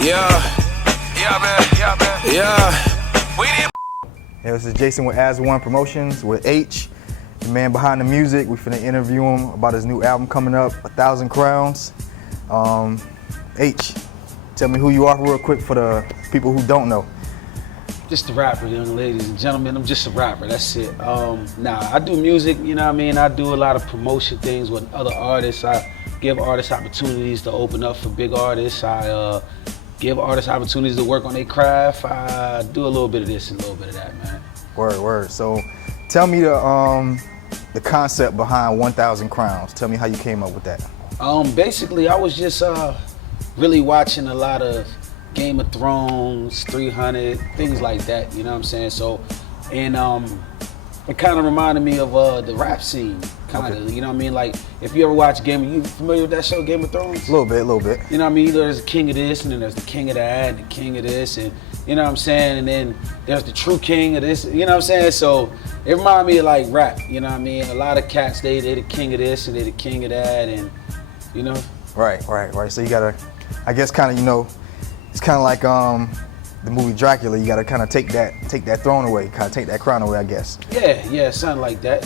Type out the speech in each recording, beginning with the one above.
Hey, this is Jason with Az1 Promotionz with Aych, the man behind the music. We finna interview him about his new album coming up, 1,000 Crowns. Aych, tell me who you are real quick for the people who don't know. Just a rapper, young ladies and gentlemen. I'm just a rapper, that's it. I do music, you know what I mean? I do a lot of promotion things with other artists. I give artists opportunities to open up for big artists. I give artists opportunities to work on their craft. I do a little bit of this and a little bit of that, man. Word. So tell me the concept behind 1,000 Crowns. Tell me how you came up with that. Basically, I was just really watching a lot of Game of Thrones, 300, things like that, you know what I'm saying? So, and it kind of reminded me of the rap scene, kind of, you know what I mean? Like, if you ever watch you familiar with that show, Game of Thrones? A little bit. You know what I mean? There's the king of this, and then there's the king of that, and the king of this, and you know what I'm saying? And then there's the true king of this, you know what I'm saying? So, it reminded me of like rap, you know what I mean? A lot of cats, they the king of this, and they the king of that, and you know? Right. So you gotta, I guess kind of, you know, it's kind of like the movie Dracula. You gotta kind of take that throne away, kind of take that crown away, I guess. Yeah, something like that.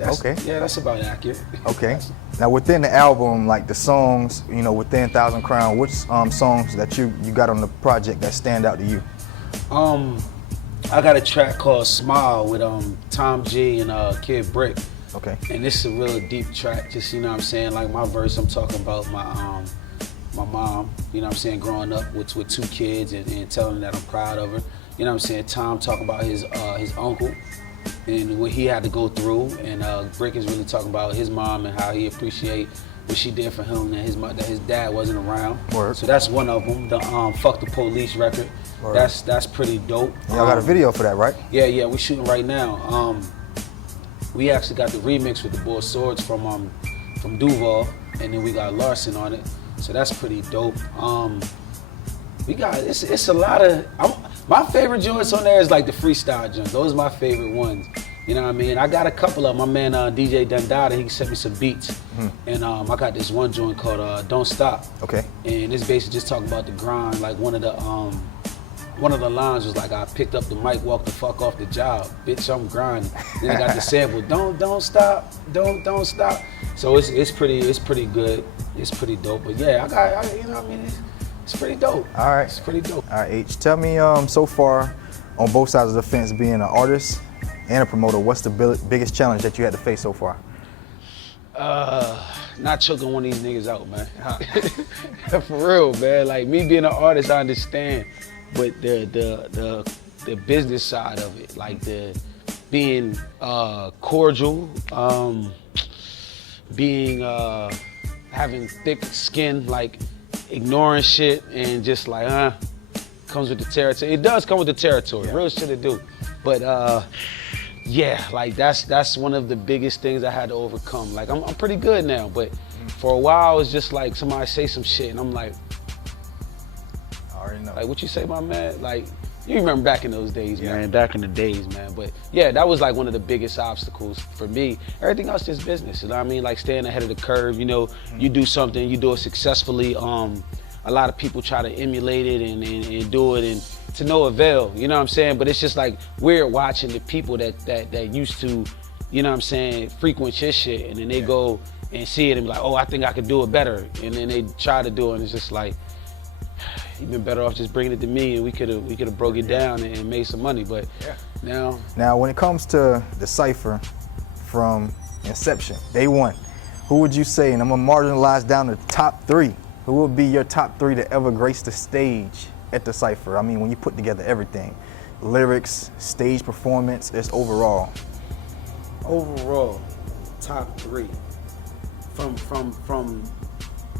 Okay. Yeah, that's about accurate. Okay. Now within the album, like the songs, you know, within 1,000 Crowns, which songs that you got on the project that stand out to you? I got a track called Smile with Tom G and Kid Brick. Okay. And this is a real deep track. Just, you know what I'm saying, like my verse, I'm talking about my mom, you know what I'm saying, growing up with 2 kids and telling her that I'm proud of her. You know what I'm saying? Tom talking about his uncle and what he had to go through, and Brick is really talking about his mom and how he appreciate what she did for him, and that his dad wasn't around. Word. So that's one of them. The Fuck the Police record. Word. That's pretty dope. Y'all got a video for that, right? Yeah, we shooting right now. We actually got the remix with the Boy Swords from Duval, and then we got Larson on it. So that's pretty dope. We got it's a lot of my favorite joints on there is like the freestyle joints. Those are my favorite ones. You know what I mean? I got a couple of them. My man DJ Dundada, he sent me some beats, and I got this one joint called "Don't Stop." Okay. And it's basically just talking about the grind. Like one of the lines was like, "I picked up the mic, walked the fuck off the job, bitch. I'm grinding." Then I got the sample, "Don't stop, don't stop." So it's pretty good. It's pretty dope. But yeah, you know what I mean? It's pretty dope. All right. It's pretty dope. All right, H. Tell me, so far, on both sides of the fence, being an artist and a promoter, what's the biggest challenge that you had to face so far? Not choking one of these niggas out, man. For real, man. Like me being an artist, I understand, but the business side of it, like the being cordial, being having thick skin, like ignoring shit and just like comes with the territory. It does come with the territory. Yeah. Real shit it do. But yeah, like that's one of the biggest things I had to overcome. Like I'm pretty good now, but for a while it's just like somebody say some shit and I'm like, I already know. Like what you say, my man? Like you remember back in those days, man. Back in the days, man. But yeah, that was like one of the biggest obstacles for me. Everything else is business, you know what I mean? Like staying ahead of the curve, you know, you do something, you do it successfully. A lot of people try to emulate it and do it and to no avail, you know what I'm saying? But it's just like weird watching the people that used to, you know what I'm saying, frequent your shit and then they go and see it and be like, oh, I think I could do it better. And then they try to do it and it's just like, you've been better off just bringing it to me and we could have broke it down and made some money, but now when it comes to the Cypher from inception, day one, who would you say, and I'm gonna marginalize down to top 3, who would be your top 3 to ever grace the stage at the Cypher? I mean, when you put together everything, lyrics, stage performance, it's overall. Overall, top 3 from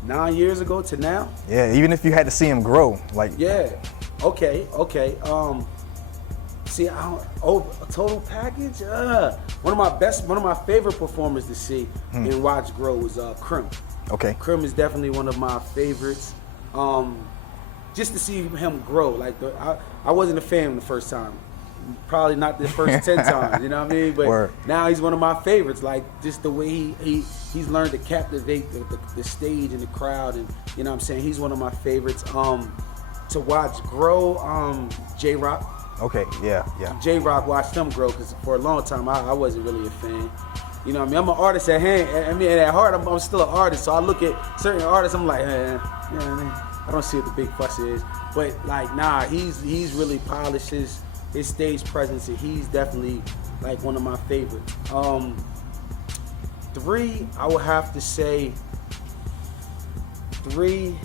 9 years ago to now? Yeah, even if you had to see him grow, like. Yeah, okay. See, a total package? One of my favorite performers to see and watch grow was Krim. Okay. Krim is definitely one of my favorites. Just to see him grow. Like I wasn't a fan the first time. Probably not the first 10 times, you know what I mean? But now he's one of my favorites. Like just the way he's learned to captivate the stage and the crowd, and you know what I'm saying? He's one of my favorites. to watch grow, J-Rock. Okay, yeah. J-Rock, watched them grow, because for a long time I wasn't really a fan. You know what I mean? I'm an artist at hand. I mean, at heart, I'm still an artist. So I look at certain artists, I'm like, I don't see what the big fuss is. But like, nah, he's really polished his stage presence, and he's definitely like one of my favorites. 3, I would have to say 3.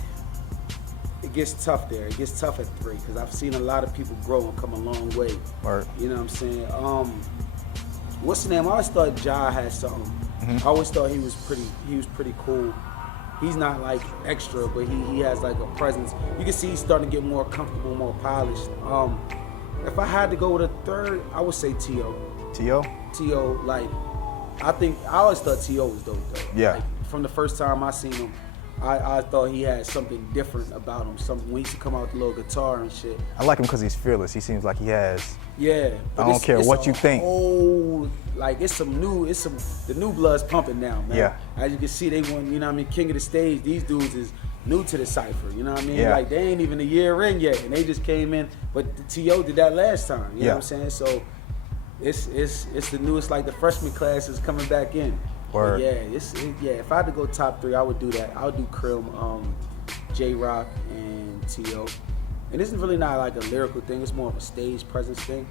It gets tough there. It gets tough at 3 because I've seen a lot of people grow and come a long way. Right. You know what I'm saying? What's the name? I always thought Ja had something. I always thought he was pretty cool. He's not like extra, but he has like a presence. You can see he's starting to get more comfortable, more polished. If I had to go with a 3rd, I would say T.O. T.O. Like, I always thought T.O. was dope though. Yeah. Like, from the first time I seen him, I thought he had something different about him. Something when he used to come out with a little guitar and shit. I like him because he's fearless. He seems like he has. Yeah. I don't care what you think. Oh, like the new blood's pumping now, man. Yeah. As you can see, they won. You know what I mean? King of the stage. These dudes is new to the cypher. You know what I mean? Yeah. Like they ain't even a year in yet, and they just came in. But the T.O. did that last time. You know what I'm saying? So it's the newest. Like the freshman class is coming back in. Word. Yeah, if I had to go top 3, I would do that. I would do Krim, J-Rock, and T.O. And this is really not like a lyrical thing, it's more of a stage presence thing.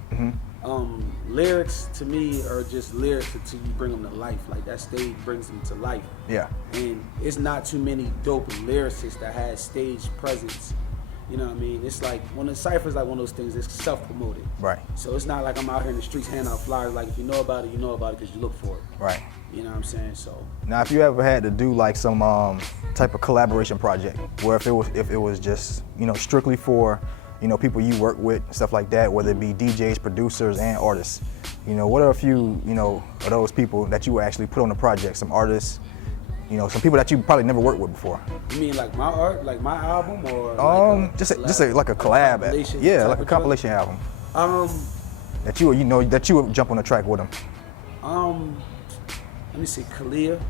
Lyrics to me are just lyrics until you bring them to life. Like that stage brings them to life. Yeah. And it's not too many dope lyricists that has stage presence. You know what I mean? It's like, when the cypher's like one of those things, it's self-promoted. Right. So it's not like I'm out here in the streets handing out flyers. Like if you know about it, you know about it because you look for it. Right. You know what I'm saying? So Now, if you ever had to do like some type of collaboration project, where if it was just strictly for people you work with, stuff like that, whether it be DJs, producers, and artists, what are a few of those people that you would actually put on the project? Some artists, some people that you probably never worked with before. You mean like my art, like my album, or like a collab? Yeah, like a compilation album. That you would jump on the track with them. Let me see, Kalia.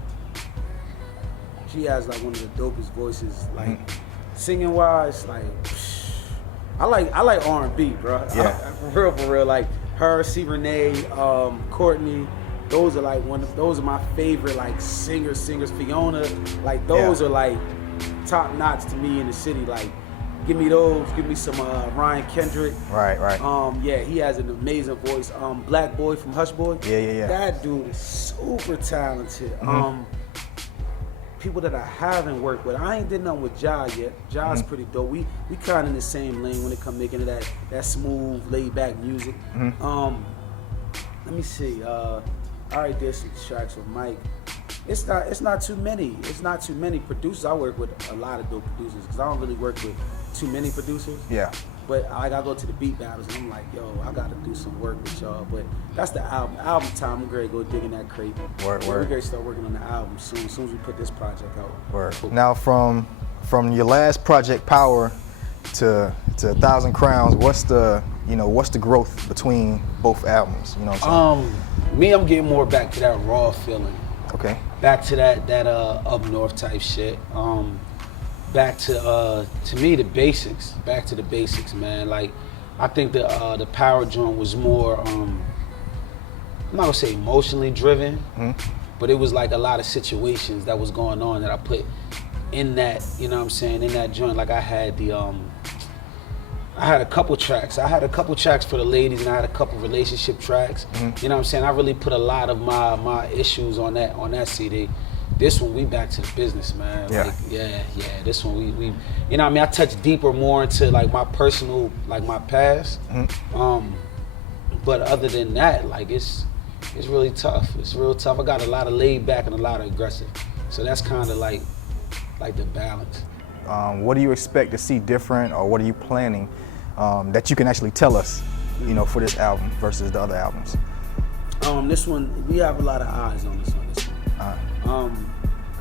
She has like one of the dopest voices, like singing wise. Like I like R&B, bro. Yeah. For real. Like her, C. Renee, Courtney. Those are my favorite like singers. Fiona, like those are like top notch to me in the city. Like, give me those. Give me some Ryan Kendrick. Right. Yeah, he has an amazing voice. Black Boy from Hush Boy. Yeah. That dude is super talented. People that I haven't worked with, I ain't did nothing with Ja yet. Ja's pretty dope. We kind of in the same lane when it come making that smooth, laid back music. Let me see. I already did some tracks with Mike. It's not too many. It's not too many producers. I work with a lot of dope producers because I don't really work with too many producers. Yeah. But I gotta go to the beat battles and I'm like, yo, I gotta do some work with y'all. But that's the album. Album time. I'm ready to go dig in that crate. Word. We're ready to start working on the album soon. As soon as we put this project out. Word. Cool. Now, from your last project, Power, to 1,000 Crowns, what's the growth between both albums? You know what I'm saying? Me, I'm getting more back to that raw feeling. Okay. Back to that up north type shit. Back to me, the basics. Back to the basics, man. Like, I think the Power joint was more, I'm not gonna say emotionally driven, but it was like a lot of situations that was going on that I put in that, in that joint. Like I had I had a couple tracks. I had a couple tracks for the ladies, and I had a couple relationship tracks. You know what I'm saying? I really put a lot of my issues on that CD. This one, we back to the business, man. Yeah. Like, yeah. This one, we you know what I mean? I touch deeper more into like my personal, like my past. But other than that, like it's really tough. It's real tough. I got a lot of laid back and a lot of aggressive. So that's kind of like the balance. What do you expect to see different, or what are you planning that you can actually tell us, for this album versus the other albums? This one, we have a lot of eyes on this one.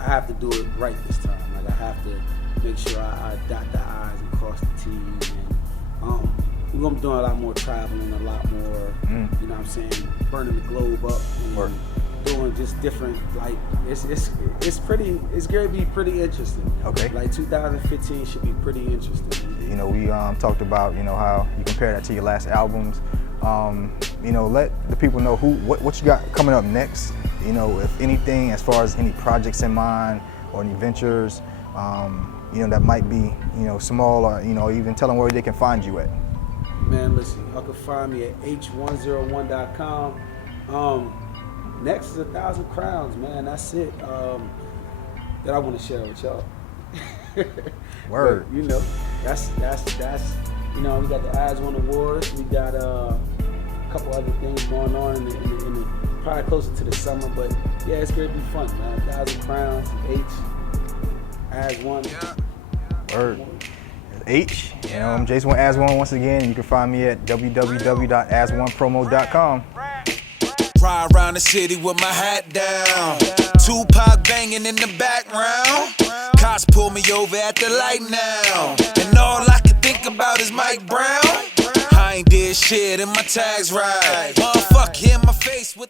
I have to do it right this time. Like I have to make sure I dot the I's and cross the T's. And we're gonna be doing a lot more traveling, a lot more, you know what I'm saying, burning the globe up. And doing just different, like it's gonna be pretty interesting. Okay. Like 2015 should be pretty interesting. You know, we talked about, you know, how you compare that to your last albums. You know, let the people know what you got coming up next. You know, if anything, as far as any projects in mind or any ventures, you know, that might be, you know, small, or, you know, even tell them where they can find you at. Man, listen, y'all can find me at Aych101.com. Next is 1,000 Crowns, man. That's it. That I want to share with y'all. Word. But, you know, that's you know, we got the Az1 Awards. We got a couple other things going on in the probably closer to the summer, but yeah, it's gonna be fun, man. 1,000 Crowns, Aych, Az1. Word. H, you know, I'm Jason with Az1 once again, and you can find me at www.az1promo.com. Ride around the city with my hat down. Tupac banging in the background. Cops pull me over at the light now. And all I can think about is Mike Brown. I ain't did shit and my tags right. Motherfucker in my face with